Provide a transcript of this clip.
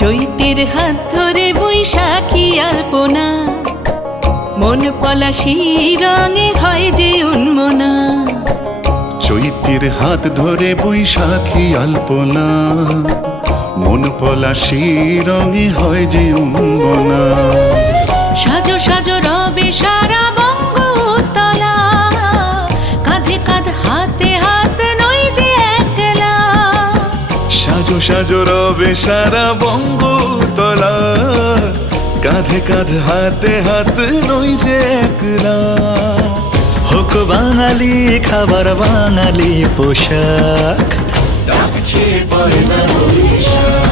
চৈতের হাত ধরে বৈশাখী আলপনা, মন পলাশি রঙে হয় যে উন্মনা। চৈতের হাত ধরে বৈশাখী আলপনা, মন পলাশি রঙে হয় যে উন্মনা। সাজো সাজো রবে সারা বঙ্গতলা, কাঁধে কাঁধ হাতে হাত নই যে একলা। সাজো সাজো রবে সারা বঙ্গতলা, কাঁধে কাঁধ হাতে হাত নই যে একলা। হোক বাঙালি খাবার বাঙালি পোশাক, ডাকছে পয়লা বৈশাখ।